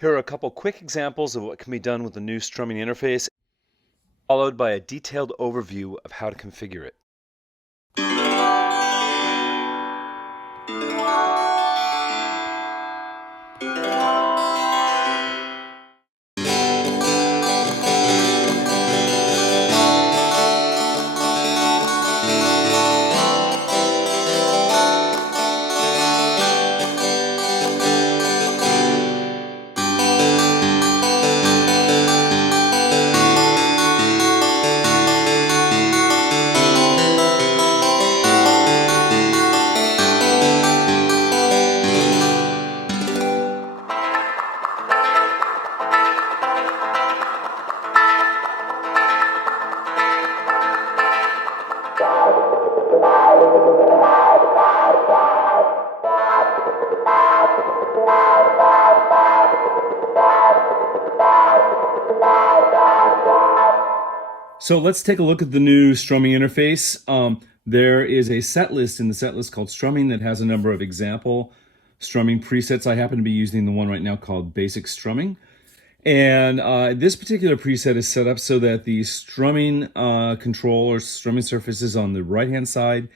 Here are a couple quick examples of what can be done with the new Strumming Interface, followed by a detailed overview of how to configure it. So let's take a look at the new Strumming Interface. There is a set list in the set list called Strumming that has a number of example strumming presets. I happen to be using the one right now called Basic Strumming. And this particular preset is set up so that the strumming control or strumming surface is on the right-hand side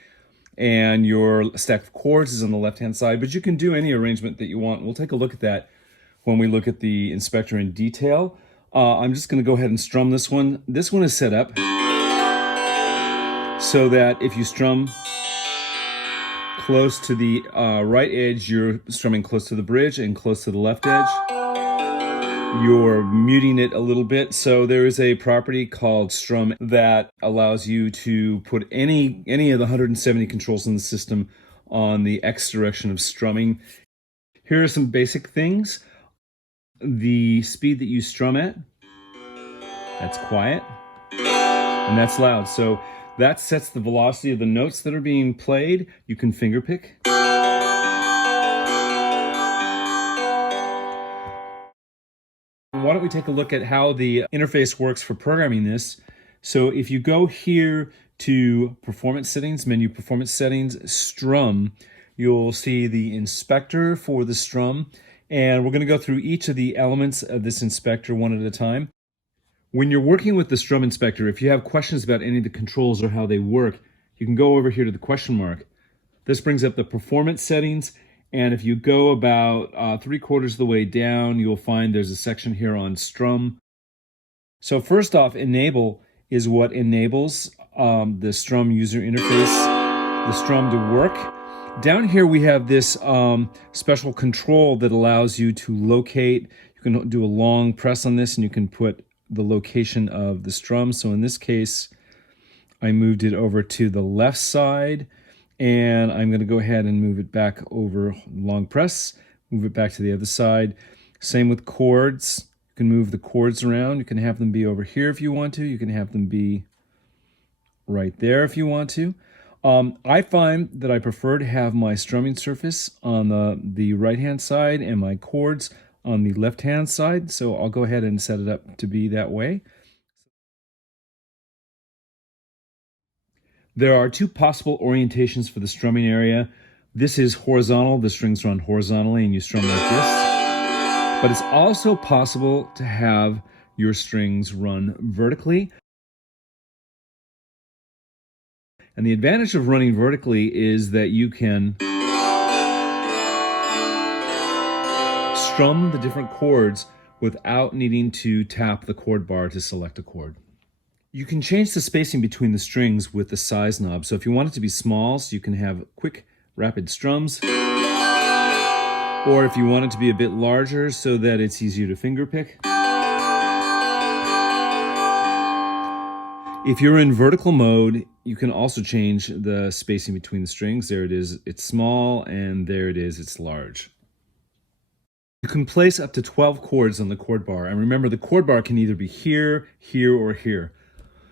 and your stack of chords is on the left-hand side, but you can do any arrangement that you want. We'll take a look at that when we look at the inspector in detail. I'm just going to go ahead and strum this one. This one is set up so that if you strum close to the right edge, you're strumming close to the bridge, and close to the left edge, you're muting it a little bit. So there is a property called Strum that allows you to put any of the 170 controls in the system on the X direction of strumming. Here are some basic things. The speed that you strum at, that's quiet, and that's loud. So that sets the velocity of the notes that are being played. You can finger pick. Why don't we take a look at how the interface works for programming this. So if you go here to Performance Settings, Menu Performance Settings, Strum, you'll see the inspector for the strum. And we're going to go through each of the elements of this inspector one at a time. When you're working with the Strum Inspector, if you have questions about any of the controls or how they work, you can go over here to the question mark. This brings up the performance settings, and if you go about 3/4 of the way down, you'll find there's a section here on strum. So first off, enable is what enables the Strum user interface, the strum to work. Down here we have this special control that allows you to locate. You can do a long press on this and you can put the location of the strum. So in this case, I moved it over to the left side, and I'm going to go ahead and move it back over, long press, move it back to the other side. Same with chords. You can move the chords around. You can have them be over here if you want to. You can have them be right there if you want to. I find that I prefer to have my strumming surface on the right-hand side and my chords on the left-hand side, so I'll go ahead and set it up to be that way. There are two possible orientations for the strumming area. This is horizontal, the strings run horizontally and you strum like this. But it's also possible to have your strings run vertically. And the advantage of running vertically is that you can strum the different chords without needing to tap the chord bar to select a chord. You can change the spacing between the strings with the size knob. So if you want it to be small, so you can have quick, rapid strums, or if you want it to be a bit larger so that it's easier to finger pick. If you're in vertical mode, you can also change the spacing between the strings. There it is, it's small, and there it is, it's large. You can place up to 12 chords on the chord bar. And remember, the chord bar can either be here, here, or here.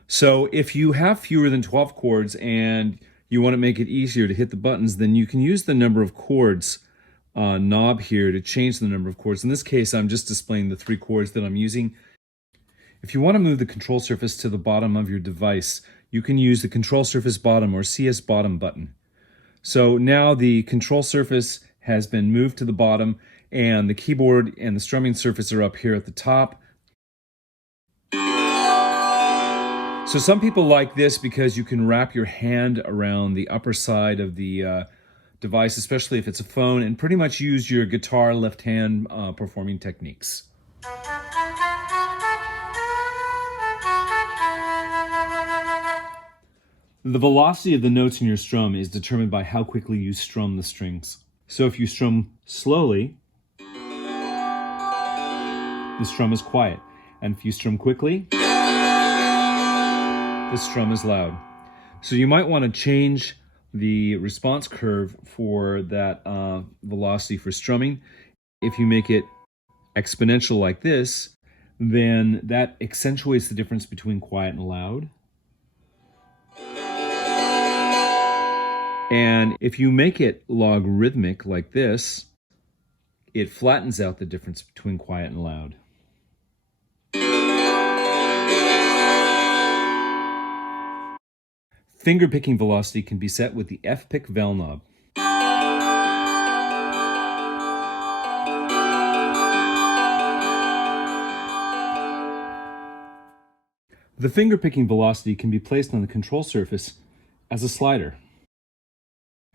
So if you have fewer than 12 chords and you want to make it easier to hit the buttons, then you can use the number of chords knob here to change the number of chords. In this case, I'm just displaying the 3 chords that I'm using. If you want to move the control surface to the bottom of your device, you can use the control surface bottom or CS bottom button. So now the control surface has been moved to the bottom, and the keyboard and the strumming surface are up here at the top. So some people like this because you can wrap your hand around the upper side of the device, especially if it's a phone, and pretty much use your guitar left hand performing techniques. The velocity of the notes in your strum is determined by how quickly you strum the strings. So if you strum slowly, the strum is quiet. And if you strum quickly, the strum is loud. So you might want to change the response curve for that velocity for strumming. If you make it exponential like this, then that accentuates the difference between quiet and loud. And if you make it logarithmic like this, it flattens out the difference between quiet and loud. Finger picking velocity can be set with the F-pick val knob. The finger picking velocity can be placed on the control surface as a slider.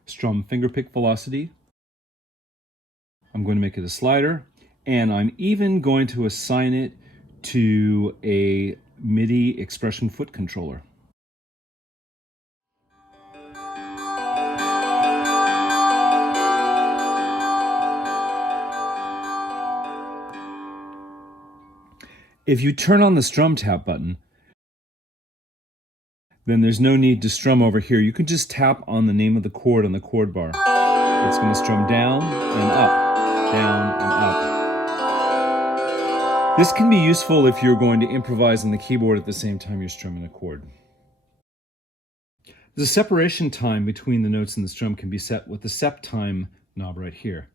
Strum finger pick velocity. I'm going to make it a slider, and I'm even going to assign it to a MIDI expression foot controller. If you turn on the Strum Tap button, then there's no need to strum over here. You can just tap on the name of the chord on the chord bar. It's going to strum down and up, down and up. This can be useful if you're going to improvise on the keyboard at the same time you're strumming a chord. The separation time between the notes in the strum can be set with the sep time knob right here.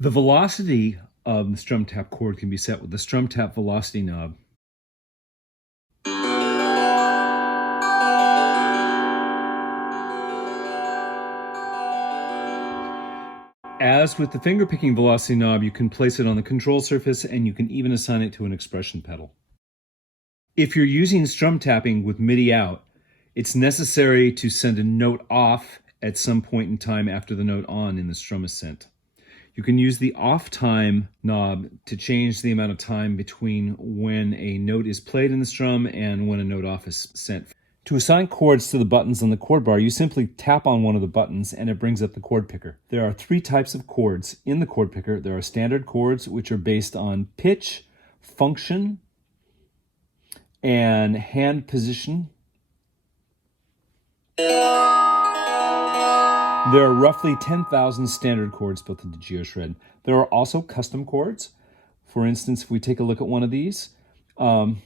The velocity of the Strum Tap chord can be set with the Strum Tap Velocity knob. As with the finger picking velocity knob, you can place it on the control surface and you can even assign it to an expression pedal. If you're using strum tapping with MIDI-Out, it's necessary to send a note off at some point in time after the note on in the strum is sent. You can use the off time knob to change the amount of time between when a note is played in the strum and when a note off is sent. To assign chords to the buttons on the chord bar, you simply tap on one of the buttons and it brings up the chord picker. There are 3 types of chords in the chord picker. There are standard chords, which are based on pitch, function, and hand position. There are roughly 10,000 standard chords built into GeoShred. There are also custom chords. For instance, if we take a look at one of these are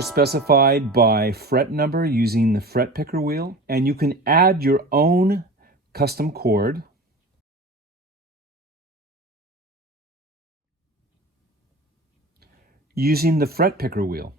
specified by fret number using the fret picker wheel, and you can add your own custom chord using the fret picker wheel.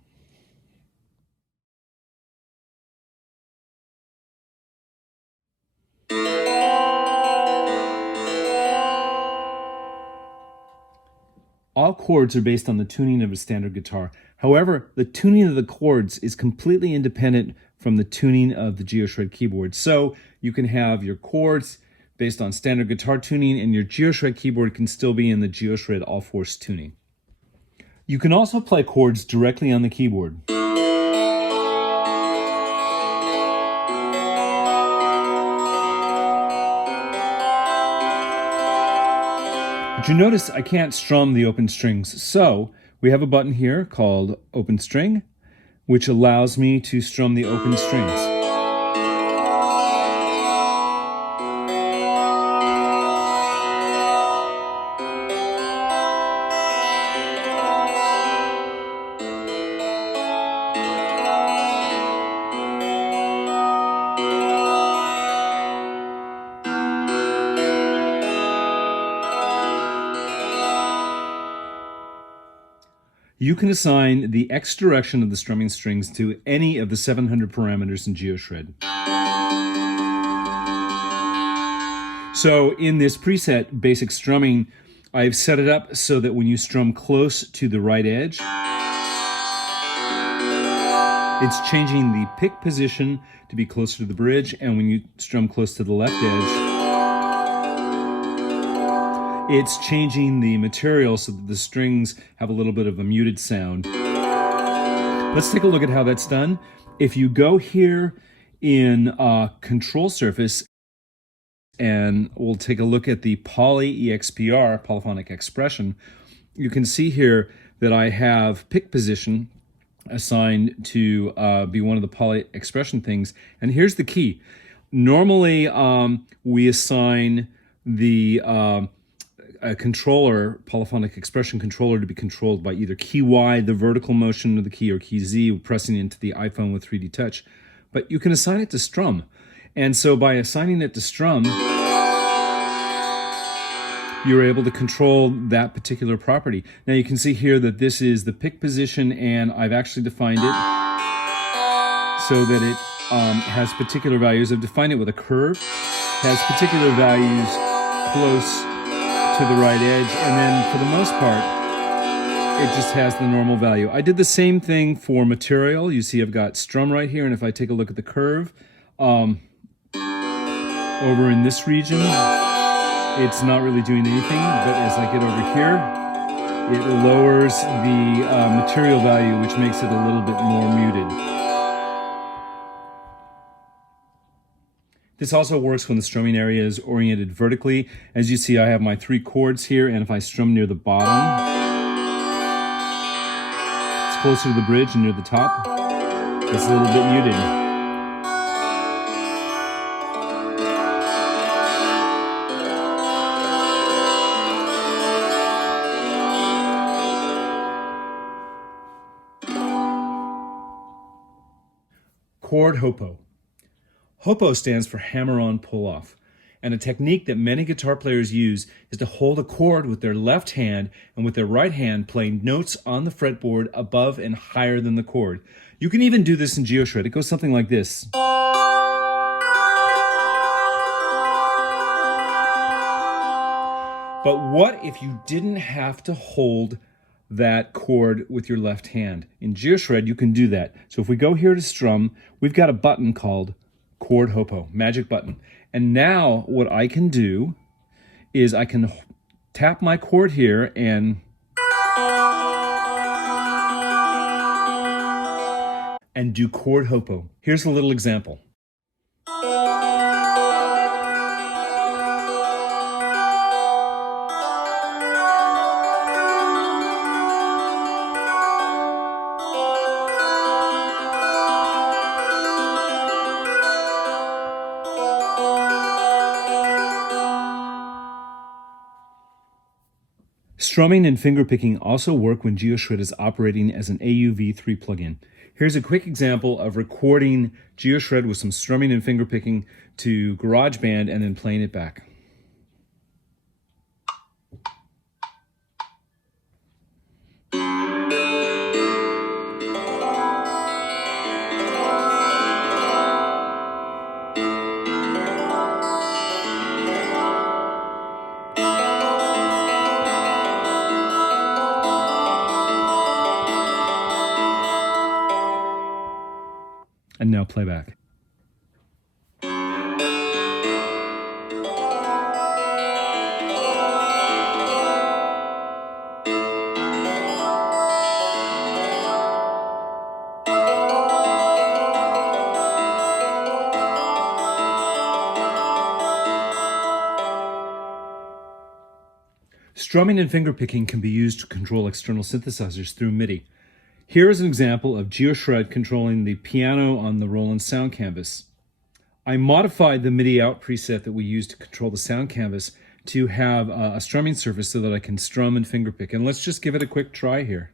All chords are based on the tuning of a standard guitar. However, the tuning of the chords is completely independent from the tuning of the GeoShred keyboard. So you can have your chords based on standard guitar tuning, and your GeoShred keyboard can still be in the GeoShred all-force tuning. You can also play chords directly on the keyboard. But you notice I can't strum the open strings, so we have a button here called Open String, which allows me to strum the open strings. You can assign the X direction of the strumming strings to any of the 700 parameters in GeoShred. So in this preset, Basic Strumming, I've set it up so that when you strum close to the right edge, it's changing the pick position to be closer to the bridge, and when you strum close to the left edge, it's changing the material so that the strings have a little bit of a muted sound. Let's take a look at how that's done. If you go here in Control Surface, and we'll take a look at the poly-EXPR, polyphonic expression, you can see here that I have pick position assigned to be one of the poly expression things. And here's the key. Normally, we assign the controller, polyphonic expression controller, to be controlled by either key Y, the vertical motion of the key, or key Z, pressing into the iPhone with 3D Touch. But you can assign it to strum. And so by assigning it to strum, you're able to control that particular property. Now you can see here that this is the pick position, and I've actually defined it so that it has particular values. I've defined it with a curve, has particular values close to the right edge, and then for the most part, it just has the normal value. I did the same thing for material. You see I've got strum right here, and if I take a look at the curve, over in this region, it's not really doing anything, but as I get over here, it lowers the material value, which makes it a little bit more muted. This also works when the strumming area is oriented vertically. As you see, I have my 3 chords here, and if I strum near the bottom, it's closer to the bridge, and near the top, it's a little bit muted. Chord HOPO. HOPO stands for hammer-on pull-off, and a technique that many guitar players use is to hold a chord with their left hand and with their right hand playing notes on the fretboard above and higher than the chord. You can even do this in GeoShred. It goes something like this. But what if you didn't have to hold that chord with your left hand? In GeoShred, you can do that. So if we go here to strum, we've got a button called Chord HOPO, magic button. And now what I can do is I can tap my chord here and do Chord HOPO. Here's a little example. Strumming and fingerpicking also work when GeoShred is operating as an AUV3 plugin. Here's a quick example of recording GeoShred with some strumming and fingerpicking to GarageBand and then playing it back. And now play back. Strumming and fingerpicking can be used to control external synthesizers through MIDI. Here is an example of GeoShred controlling the piano on the Roland sound canvas. I modified the MIDI-Out preset that we use to control the sound canvas to have a strumming surface so that I can strum and fingerpick. And let's just give it a quick try here.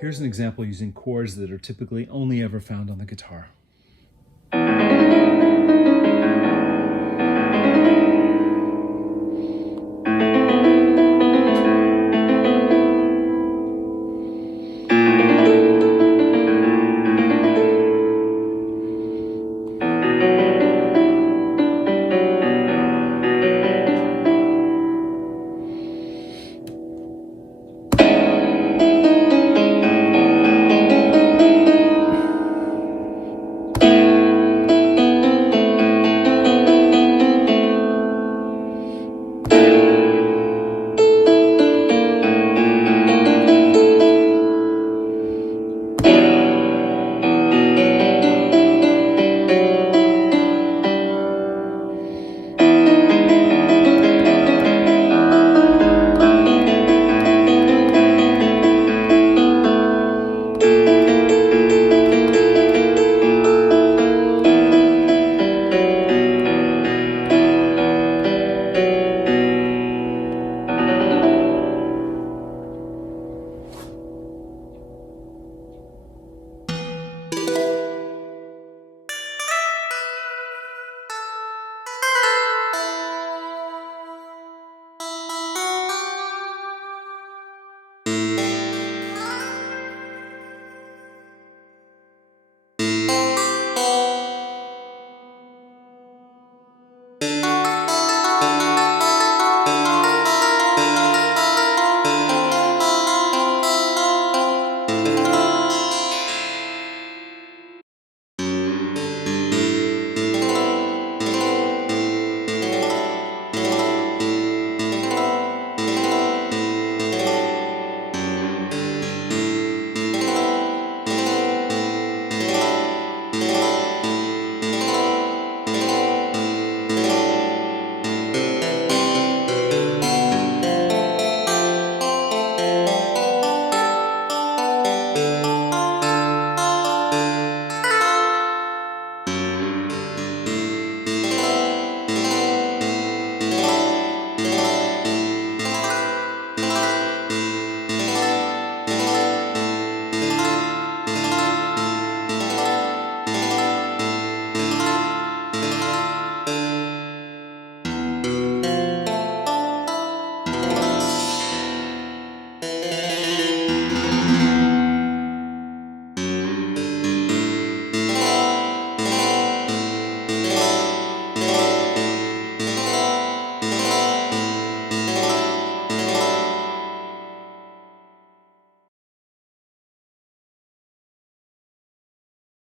Here's an example using chords that are typically only ever found on the guitar.